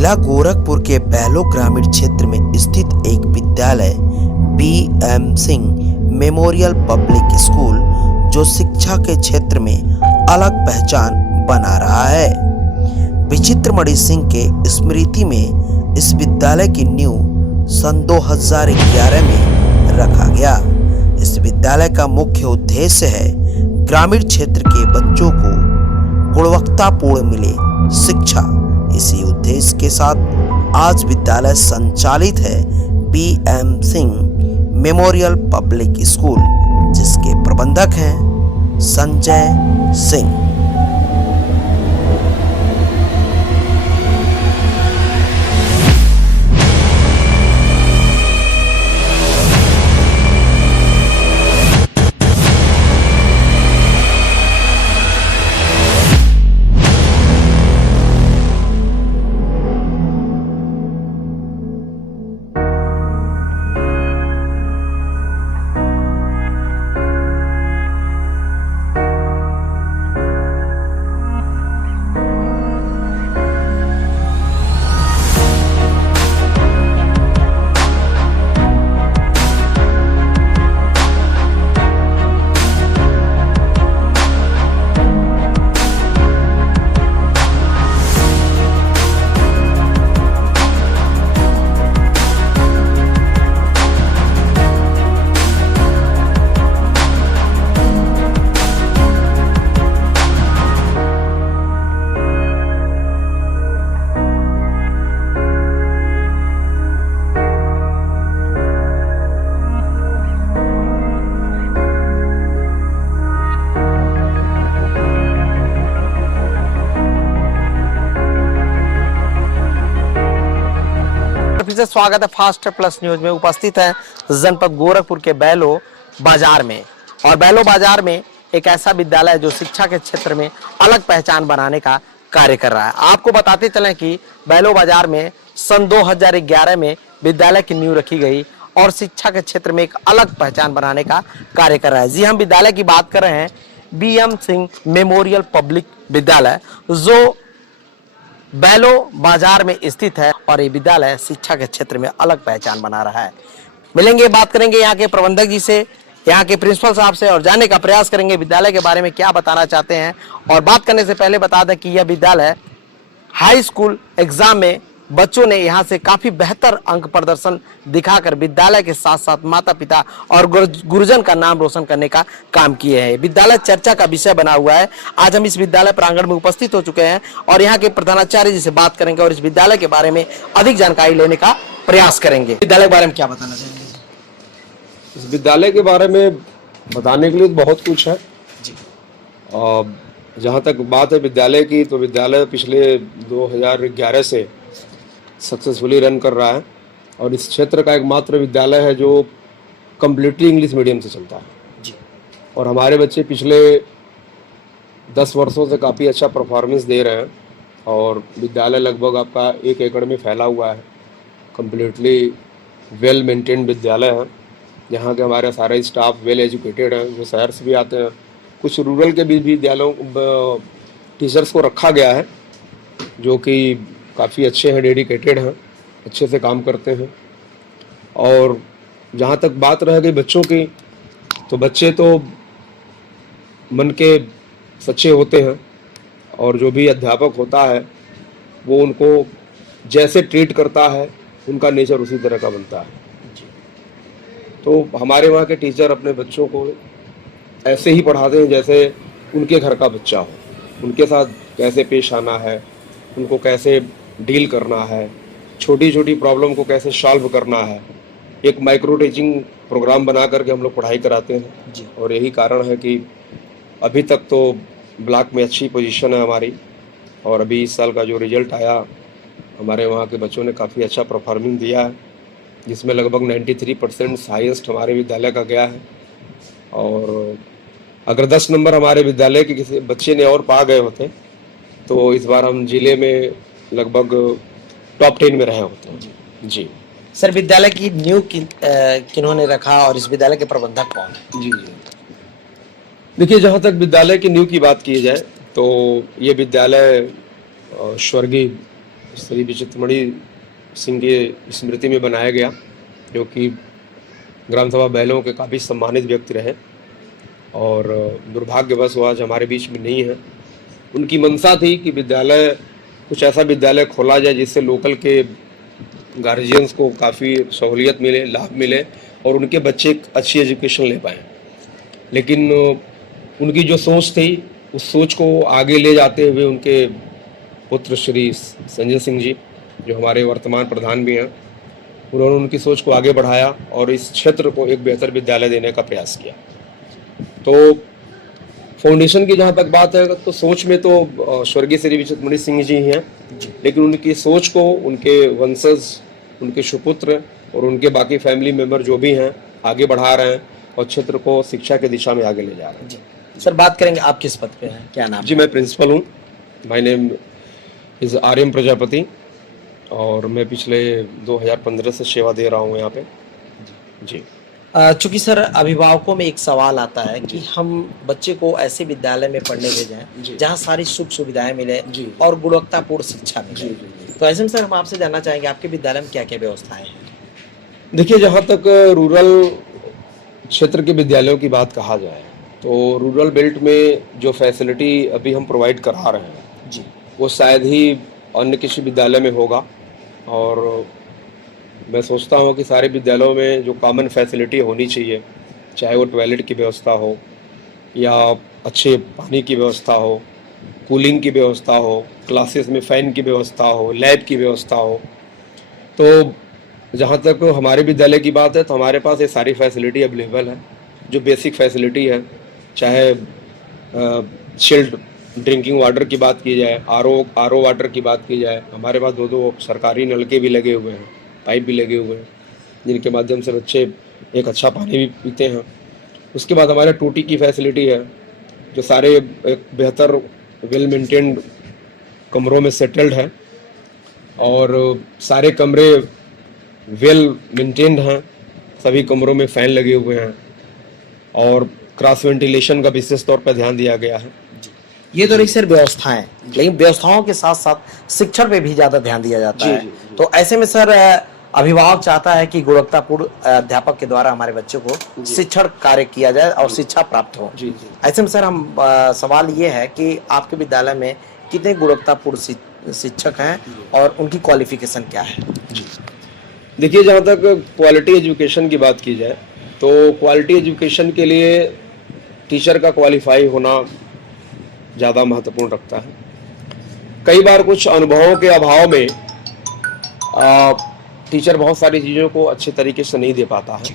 जिला गोरखपुर के बैलो ग्रामीण क्षेत्र में स्थित एक विद्यालय BM. Singh memorial public school जो शिक्षा के क्षेत्र में अलग पहचान बना रहा है। विचित्रमणि सिंह के स्मृति में इस विद्यालय की नींव सन 2011 में रखा गया। इस विद्यालय का मुख्य उद्देश्य है ग्रामीण क्षेत्र के बच्चों को गुणवत्तापूर्ण मिले शिक्षा। इसी उद्देश्य के साथ आज विद्यालय संचालित है BM. Singh memorial public school, जिसके प्रबंधक हैं संजय सिंह। से स्वागत है फास्ट प्लस न्यूज में। उपस्थित है जनपद गोरखपुर के बैलो बाजार में, और बैलो बाजार में एक ऐसा विद्यालय जो शिक्षा के क्षेत्र में अलग पहचान बनाने का कार्य कर रहा है। आपको बताते चलें कि बैलो बाजार में सन 2011 में विद्यालय की नींव रखी गई और शिक्षा के क्षेत्र में एक अलग पहचान बनाने का कार्य कर रहा है। जी, हम विद्यालय की बात कर रहे हैं बी.एम. सिंह मेमोरियल पब्लिक विद्यालय, जो बैलो बाजार में स्थित है, और ये विद्यालय शिक्षा के क्षेत्र में अलग पहचान बना रहा है। मिलेंगे, बात करेंगे यहाँ के प्रबंधक जी से, यहाँ के प्रिंसिपल साहब से, और जानने का प्रयास करेंगे विद्यालय के बारे में क्या बताना चाहते हैं। और बात करने से पहले बता दें कि यह विद्यालय हाई स्कूल एग्जाम में बच्चों ने यहाँ से काफी बेहतर अंक प्रदर्शन दिखाकर विद्यालय के साथ साथ माता पिता और गुरुजन का नाम रोशन करने का काम किए हैं। विद्यालय चर्चा का विषय बना हुआ है। आज हम इस विद्यालय प्रांगण में उपस्थित हो चुके हैं और यहाँ के प्रधानाचार्य जी से बात करेंगे और इस विद्यालय के बारे में अधिक जानकारी लेने का प्रयास करेंगे। विद्यालय के बारे में क्या बताना चाहेंगे? इस विद्यालय के बारे में बताने के लिए बहुत कुछ है। जहाँ तक बात है विद्यालय की, तो विद्यालय पिछले 2011 से सक्सेसफुली रन कर रहा है और इस क्षेत्र का एकमात्र विद्यालय है जो कम्प्लीटली इंग्लिश मीडियम से चलता है जी। और हमारे बच्चे पिछले 10 वर्षों से काफ़ी अच्छा परफॉर्मेंस दे रहे हैं और विद्यालय लगभग आपका 1 एकड़ में फैला हुआ है। कम्प्लीटली वेल मेंटेन्ड विद्यालय है। यहाँ के हमारे सारे स्टाफ वेल एजुकेटेड हैं, जो शहर से भी आते हैं। कुछ रूरल के भी विद्यालयों टीचर्स को रखा गया है जो कि काफ़ी अच्छे हैं, डेडिकेटेड हैं, अच्छे से काम करते हैं। और जहाँ तक बात रह गई बच्चों की, तो बच्चे तो मन के सच्चे होते हैं और जो भी अध्यापक होता है वो उनको जैसे ट्रीट करता है उनका नेचर उसी तरह का बनता है। तो हमारे वहाँ के टीचर अपने बच्चों को ऐसे ही पढ़ाते हैं जैसे उनके घर का बच्चा हो। उनके साथ कैसे पेश आना है, उनको कैसे डील करना है, छोटी छोटी प्रॉब्लम को कैसे सॉल्व करना है, एक माइक्रो टीचिंग प्रोग्राम बना करके हम लोग पढ़ाई कराते हैं जी। और यही कारण है कि अभी तक तो ब्लॉक में अच्छी पोजीशन है हमारी। और अभी इस साल का जो रिजल्ट आया, हमारे वहाँ के बच्चों ने काफ़ी अच्छा परफॉर्मेंस दिया है, जिसमें लगभग 93% हाईएस्ट हमारे विद्यालय का गया है। और अगर 10 नंबर हमारे विद्यालय के किसी बच्चे ने और पा गए होते तो इस बार हम जिले में लगभग टॉप 10 में रहे होते हैं जी। सर, विद्यालय की नींव किन्होंने रखा और इस विद्यालय के प्रबंधक कौन है? जी, देखिए, जहाँ तक विद्यालय की नींव की बात की जाए तो ये विद्यालय स्वर्गीय श्री विचित्रमणि सिंह की स्मृति में बनाया गया, जो कि ग्राम सभा बैलों के काफ़ी सम्मानित व्यक्ति रहे और दुर्भाग्यवश वो आज हमारे बीच में नहीं है। उनकी मंशा थी कि विद्यालय, कुछ ऐसा विद्यालय खोला जाए जिससे लोकल के गार्जियंस को काफ़ी सहूलियत मिले, लाभ मिले और उनके बच्चे एक अच्छी एजुकेशन ले पाएँ। लेकिन उनकी जो सोच थी, उस सोच को आगे ले जाते हुए उनके पुत्र श्री संजय सिंह जी, जो हमारे वर्तमान प्रधान भी हैं, उन्होंने उनकी सोच को आगे बढ़ाया और इस क्षेत्र को एक बेहतर विद्यालय देने का प्रयास किया। तो फाउंडेशन की जहाँ तक बात है, तो सोच में तो स्वर्गीय श्री विचित्रमणि सिंह जी हैं, लेकिन उनकी सोच को उनके वंशज, उनके सुपुत्र और उनके बाकी फैमिली मेंबर जो भी हैं आगे बढ़ा रहे हैं और क्षेत्र को शिक्षा की दिशा में आगे ले जा रहे हैं। सर बात करेंगे, आप किस पद पे हैं, क्या नाम जी, मैं प्रिंसिपल हूँ। My name is Aryam Prajapati और मैं पिछले 2015 से सेवा दे रहा हूँ यहाँ पे। जी। चूंकि सर अभिभावकों में एक सवाल आता है कि हम बच्चे को ऐसे विद्यालय में पढ़ने भेजें जहां सारी सुख सुविधाएं मिले और गुणवत्तापूर्ण शिक्षा मिले। तो ऐसे में सर हम आपसे जानना चाहेंगे, आपके विद्यालय में क्या क्या व्यवस्थाएं हैं? देखिए, जहाँ तक रूरल क्षेत्र के विद्यालयों की बात कहा जाए, तो रूरल बेल्ट में जो फैसिलिटी अभी हम प्रोवाइड करा रहे हैं जी, वो शायद ही अन्य किसी विद्यालय में होगा। और मैं सोचता हूँ कि सारे विद्यालयों में जो कॉमन फैसिलिटी होनी चाहिए, चाहे वो टॉयलेट की व्यवस्था हो या अच्छे पानी की व्यवस्था हो, कूलिंग की व्यवस्था हो, क्लासेस में फ़ैन की व्यवस्था हो, लैब की व्यवस्था हो, तो जहाँ तक हमारे विद्यालय की बात है तो हमारे पास ये सारी फैसिलिटी अवेलेबल है। जो बेसिक फैसिलिटी है, चाहे चिल्ड ड्रिंकिंग वाटर की बात की जाए, आरओ वाटर की बात की जाए, हमारे पास दो सरकारी नलके भी लगे हुए हैं, पाइप भी लगे हुए हैं, जिनके माध्यम से बच्चे एक अच्छा पानी भी पीते हैं। उसके बाद हमारे टूटी की फैसिलिटी है, जो सारे एक बेहतर वेल मेंटेन्ड कमरों में सेटल्ड है और सारे कमरे वेल मेंटेन्ड हैं, सभी कमरों में फ़ैन लगे हुए हैं और क्रॉस वेंटिलेशन का विशेष तौर पर ध्यान दिया गया है। ये तो रही सर व्यवस्थाएं, लेकिन व्यवस्थाओं के साथ साथ शिक्षण पे भी ज्यादा ध्यान दिया जाता है। तो ऐसे में सर अभिभावक चाहता है कि गुणवत्तापूर्ण अध्यापक के द्वारा हमारे बच्चों को शिक्षण कार्य किया जाए और शिक्षा प्राप्त हो। ऐसे में सर हम सवाल ये है कि आपके विद्यालय में कितने गुणवत्तापूर्ण शिक्षक हैं और उनकी क्वालिफिकेशन क्या है? देखिए, जहाँ तक क्वालिटी एजुकेशन की बात की जाए, तो क्वालिटी एजुकेशन के लिए टीचर का क्वालिफाई होना ज़्यादा महत्वपूर्ण रखता है। कई बार कुछ अनुभवों के अभाव में टीचर बहुत सारी चीज़ों को अच्छे तरीके से नहीं दे पाता है,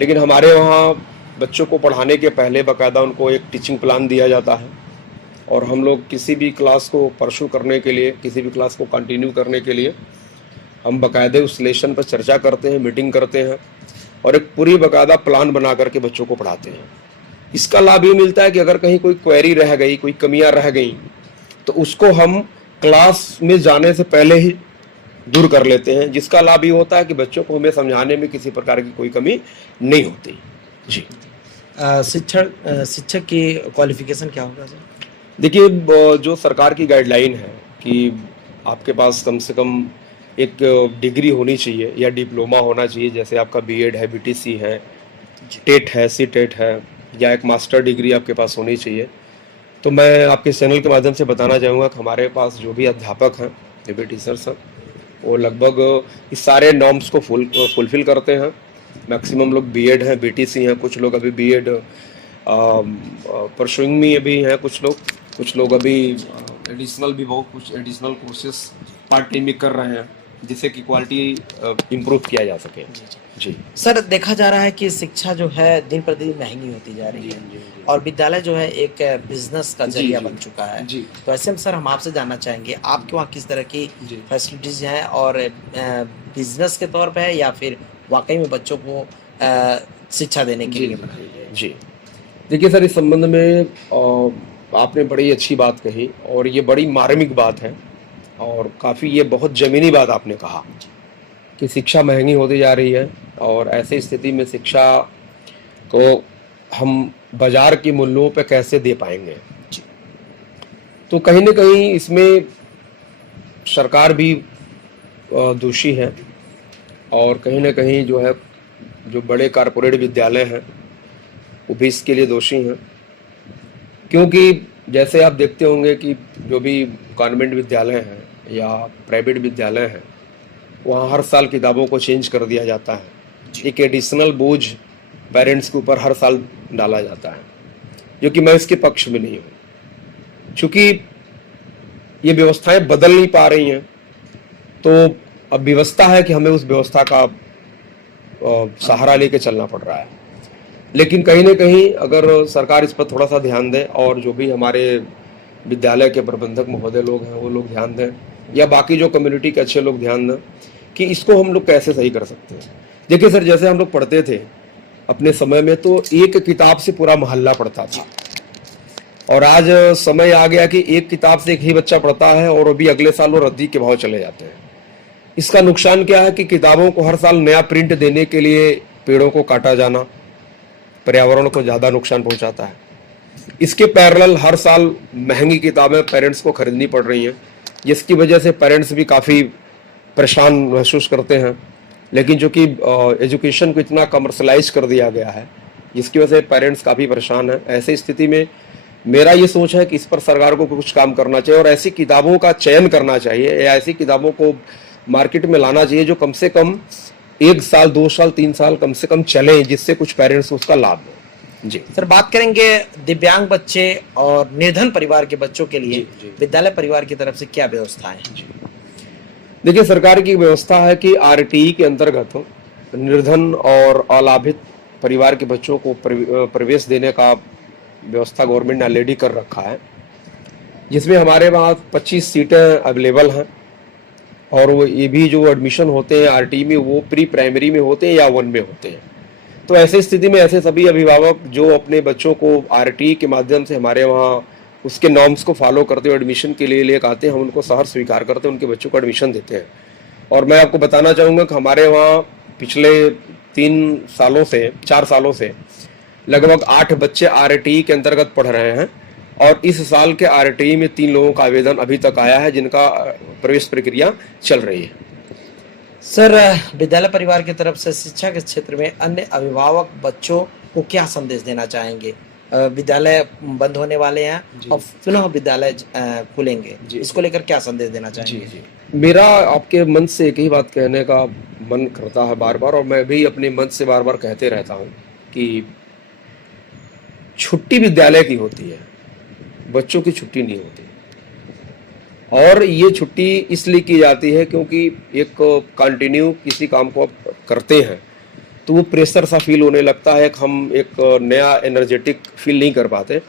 लेकिन हमारे वहाँ बच्चों को पढ़ाने के पहले बाकायदा उनको एक टीचिंग प्लान दिया जाता है और हम लोग किसी भी क्लास को परस्यू करने के लिए, किसी भी क्लास को कंटिन्यू करने के लिए हम बाकायदे उस लेसन पर चर्चा करते हैं, मीटिंग करते हैं और एक पूरी बाकायदा प्लान बना करके बच्चों को पढ़ाते हैं। इसका लाभ ये मिलता है कि अगर कहीं कोई क्वेरी रह गई, कोई कमियां रह गई, तो उसको हम क्लास में जाने से पहले ही दूर कर लेते हैं, जिसका लाभ ये होता है कि बच्चों को हमें समझाने में किसी प्रकार की कोई कमी नहीं होती। जी। शिक्षक की क्वालिफिकेशन क्या होगा सर? देखिए, जो सरकार की गाइडलाइन है कि आपके पास कम से कम एक डिग्री होनी चाहिए या डिप्लोमा होना चाहिए, जैसे आपका बीएड है, बीटीसी है, टेट है, सीटेट है, या एक मास्टर डिग्री आपके पास होनी चाहिए। तो मैं आपके चैनल के माध्यम से बताना चाहूँगा कि हमारे पास जो भी अध्यापक हैं, डेप्यूटी टीचर्स हैं, वो लगभग इस सारे नॉर्म्स को फुलफिल करते हैं। मैक्सिमम लोग बीएड हैं, बीटीसी हैं, कुछ लोग अभी बीएड परसुइंग में भी हैं, कुछ लोग अभी एडिशनल भी बहुत कुछ एडिशनल कोर्सेस पार्ट टाइम में कर रहे हैं, जिससे कि क्वालिटी इम्प्रूव किया जा सके। जी सर, देखा जा रहा है कि शिक्षा जो है दिन प्रतिदिन महंगी होती जा रही है और विद्यालय जो है एक बिजनेस का जरिया बन चुका है। तो ऐसे में सर हम आपसे जानना चाहेंगे, आपके वहाँ किस तरह की फैसिलिटीज हैं और बिजनेस के तौर पे है या फिर वाकई में बच्चों को शिक्षा देने के लिए बनाई है? जी, देखिए सर, इस संबंध में आपने बड़ी अच्छी बात कही और ये बड़ी मार्मिक बात है और काफ़ी ये बहुत ज़मीनी बात आपने कहा कि शिक्षा महंगी होती जा रही है और ऐसी स्थिति में शिक्षा को हम बाजार के मूल्यों पे कैसे दे पाएंगे। तो कहीं ना कहीं इसमें सरकार भी दोषी है और कहीं ना कहीं जो है जो बड़े कारपोरेट विद्यालय हैं वो भी इसके लिए दोषी हैं, क्योंकि जैसे आप देखते होंगे कि जो भी कॉन्वेंट विद्यालय हैं या प्राइवेट विद्यालय हैं वहाँ हर साल किताबों को चेंज कर दिया जाता है। एक एडिशनल बोझ पेरेंट्स के ऊपर हर साल डाला जाता है, जो कि मैं इसके पक्ष में नहीं हूँ। चूँकि ये व्यवस्थाएं बदल नहीं पा रही हैं तो अब व्यवस्था है कि हमें उस व्यवस्था का सहारा लेके चलना पड़ रहा है। लेकिन कहीं ना कहीं अगर सरकार इस पर थोड़ा सा ध्यान दे और जो भी हमारे विद्यालय के प्रबंधक महोदय लोग हैं वो लोग ध्यान दें या बाकी जो कम्युनिटी के अच्छे लोग ध्यान दें कि इसको हम लोग कैसे सही कर सकते हैं। देखिए सर, जैसे हम लोग पढ़ते थे अपने समय में तो एक किताब से पूरा मोहल्ला पढ़ता था और आज समय आ गया कि एक किताब से एक ही बच्चा पढ़ता है और अभी अगले साल वो रद्दी के भाव चले जाते हैं। इसका नुकसान क्या है कि किताबों को हर साल नया प्रिंट देने के लिए पेड़ों को काटा जाना पर्यावरण को ज़्यादा नुकसान पहुंचाता है। इसके पैरेलल हर साल महंगी किताबें पेरेंट्स को खरीदनी पड़ रही हैं, जिसकी वजह से पेरेंट्स भी काफ़ी परेशान महसूस करते हैं। लेकिन जो कि एजुकेशन को इतना कमर्शलाइज कर दिया गया है जिसकी वजह से पेरेंट्स काफ़ी परेशान हैं। ऐसी स्थिति में मेरा ये सोच है कि इस पर सरकार को कुछ काम करना चाहिए और ऐसी किताबों का चयन करना चाहिए या ऐसी किताबों को मार्केट में लाना चाहिए जो कम से कम 1 साल 2 साल 3 साल कम से कम चलें, जिससे कुछ पेरेंट्स को उसका लाभ हो। जी सर, बात करेंगे दिव्यांग बच्चे और निर्धन परिवार के बच्चों के लिए विद्यालय परिवार की तरफ से क्या व्यवस्था है? जी देखिए, सरकार की व्यवस्था है कि आरटीई के अंतर्गत निर्धन और अलाभित परिवार के बच्चों को प्रवेश देने का व्यवस्था गवर्नमेंट ने ऑलरेडी कर रखा है, जिसमें हमारे वहाँ 25 सीटें अवेलेबल हैं और वो ये भी जो एडमिशन होते हैं आरटीई में वो प्री प्राइमरी में होते हैं या 1 में होते हैं। तो ऐसी स्थिति में ऐसे सभी अभिभावक जो अपने बच्चों को आरटीई के माध्यम से हमारे वहाँ उसके नॉर्म्स को फॉलो करते हुए एडमिशन के लिए लेकर आते हैं, हम उनको सहर्ष स्वीकार करते हैं, उनके बच्चों को एडमिशन देते हैं। और मैं आपको बताना चाहूँगा कि हमारे वहाँ पिछले 4 सालों से लगभग 8 बच्चे आरटीई के अंतर्गत पढ़ रहे हैं और इस साल के आरटीई में 3 लोगों का आवेदन अभी तक आया है जिनका प्रवेश प्रक्रिया चल रही है। सर, विद्यालय परिवार की तरफ से शिक्षा के क्षेत्र में अन्य अभिभावक बच्चों को क्या संदेश देना चाहेंगे? विद्यालय बंद होने वाले हैं और पुनः विद्यालय खुलेंगे, इसको लेकर क्या संदेश देना चाहेंगे? जी। मेरा आपके मन से एक ही बात कहने का मन करता है बार बार, और मैं भी अपने मन से बार बार कहते रहता हूँ कि छुट्टी विद्यालय की होती है, बच्चों की छुट्टी नहीं होती। और ये छुट्टी इसलिए की जाती है क्योंकि एक कंटिन्यू किसी काम को आप करते हैं तो वो प्रेशर सा फील होने लगता है, हम एक नया एनर्जेटिक फील नहीं कर पाते।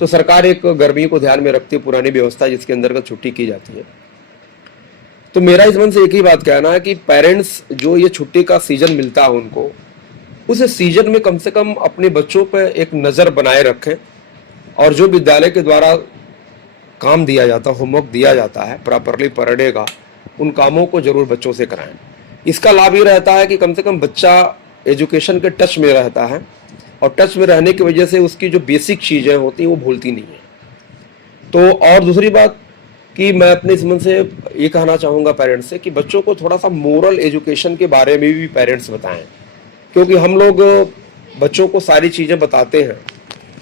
तो सरकार एक गर्मी को ध्यान में रखती है पुरानी व्यवस्था जिसके अंतर्गत छुट्टी की जाती है। तो मेरा इस मन से एक ही बात कहना है कि पेरेंट्स जो ये छुट्टी का सीजन मिलता है उनको उस सीजन में कम से कम अपने बच्चों पर एक नज़र बनाए रखें और जो विद्यालय के द्वारा काम दिया जाता है, होमवर्क दिया जाता है प्रॉपरली पर डे का, उन कामों को जरूर बच्चों से कराएं। इसका लाभ ये रहता है कि कम से कम बच्चा एजुकेशन के टच में रहता है और टच में रहने की वजह से उसकी जो बेसिक चीज़ें होती हैं वो भूलती नहीं है। तो और दूसरी बात कि मैं अपने इस मन से ये कहना चाहूँगा पेरेंट्स से कि बच्चों को थोड़ा सा मोरल एजुकेशन के बारे में भी पेरेंट्स बताएं, क्योंकि हम लोग बच्चों को सारी चीज़ें बताते हैं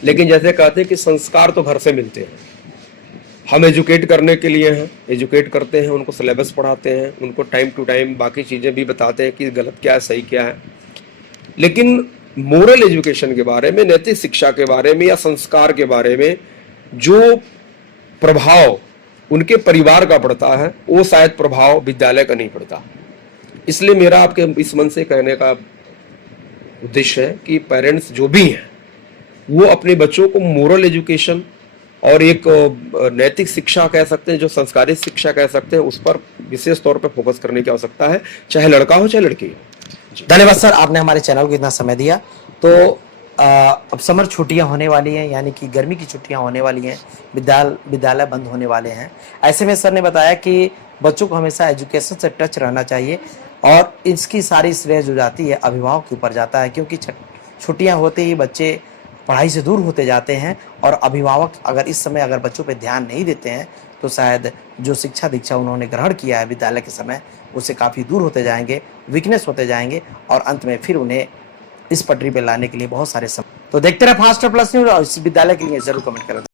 लेकिन जैसे कहते हैं कि संस्कार तो घर से मिलते हैं। हम एजुकेट करने के लिए हैं, एजुकेट करते हैं, उनको सिलेबस पढ़ाते हैं, उनको टाइम टू टाइम बाकी चीज़ें भी बताते हैं कि गलत क्या है सही क्या है, लेकिन मोरल एजुकेशन के बारे में, नैतिक शिक्षा के बारे में या संस्कार के बारे में जो प्रभाव उनके परिवार का पड़ता है वो शायद प्रभाव विद्यालय का नहीं पड़ता। इसलिए मेरा आपके इस मन से कहने का उद्देश्य है कि पेरेंट्स जो भी हैं वो अपने बच्चों को मोरल एजुकेशन और एक नैतिक शिक्षा कह सकते हैं, जो संस्कारित शिक्षा कह सकते हैं, उस पर विशेष तौर पर फोकस करने की आवश्यकता है, चाहे लड़का हो चाहे लड़की हो। धन्यवाद सर, आपने हमारे चैनल को इतना समय दिया। तो अब समर छुट्टियां होने वाली हैं, यानी कि गर्मी की छुट्टियां होने वाली हैं, विद्यालय बंद होने वाले हैं। ऐसे में सर ने बताया कि बच्चों को हमेशा एजुकेशन से टच रहना चाहिए और इसकी सारी श्रेय जो जाती है अभिभावक के ऊपर जाता है, क्योंकि छुट्टियां होते ही बच्चे पढ़ाई से दूर होते जाते हैं और अभिभावक अगर इस समय अगर बच्चों पे ध्यान नहीं देते हैं तो तो शायद जो शिक्षा दीक्षा उन्होंने ग्रहण किया है विद्यालय के समय उससे काफ़ी दूर होते जाएंगे, वीकनेस होते जाएंगे और अंत में फिर उन्हें इस पटरी पर लाने के लिए बहुत सारे समय। तो देखते रहे फास्ट प्लस न्यूज और इस विद्यालय के लिए जरूर कमेंट करें।